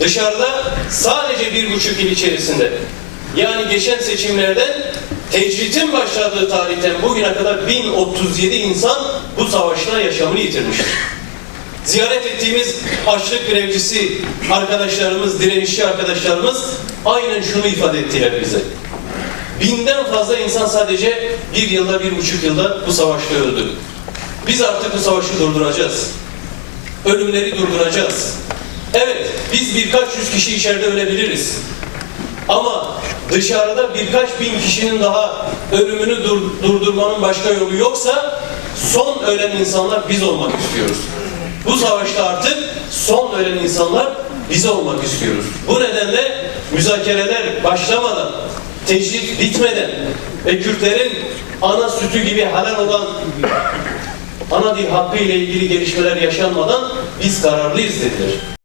Dışarıda sadece bir buçuk yıl içerisinde yani geçen seçimlerden tecritin başladığı tarihten bugüne kadar 1037 insan bu savaşta yaşamını yitirmiştir. Ziyaret ettiğimiz açlık grevcisi arkadaşlarımız, direnişçi arkadaşlarımız aynen şunu ifade ettiler bize. Binden fazla insan sadece bir yılda, bir buçuk yılda bu savaşta öldü. Biz artık bu savaşı durduracağız. Ölümleri durduracağız. Biz birkaç yüz kişi içeride ölebiliriz. Ama dışarıda birkaç bin kişinin daha ölümünü dur- durdurmanın başka yolu yoksa son ölen insanlar biz olmak istiyoruz. Bu savaşta artık son ölen insanlar biz olmak istiyoruz. Bu nedenle müzakereler başlamadan, tecrit bitmeden ve Kürtlerin ana sütü gibi helal olan ana dil hakkı ile ilgili gelişmeler yaşanmadan biz kararlıyız dediler.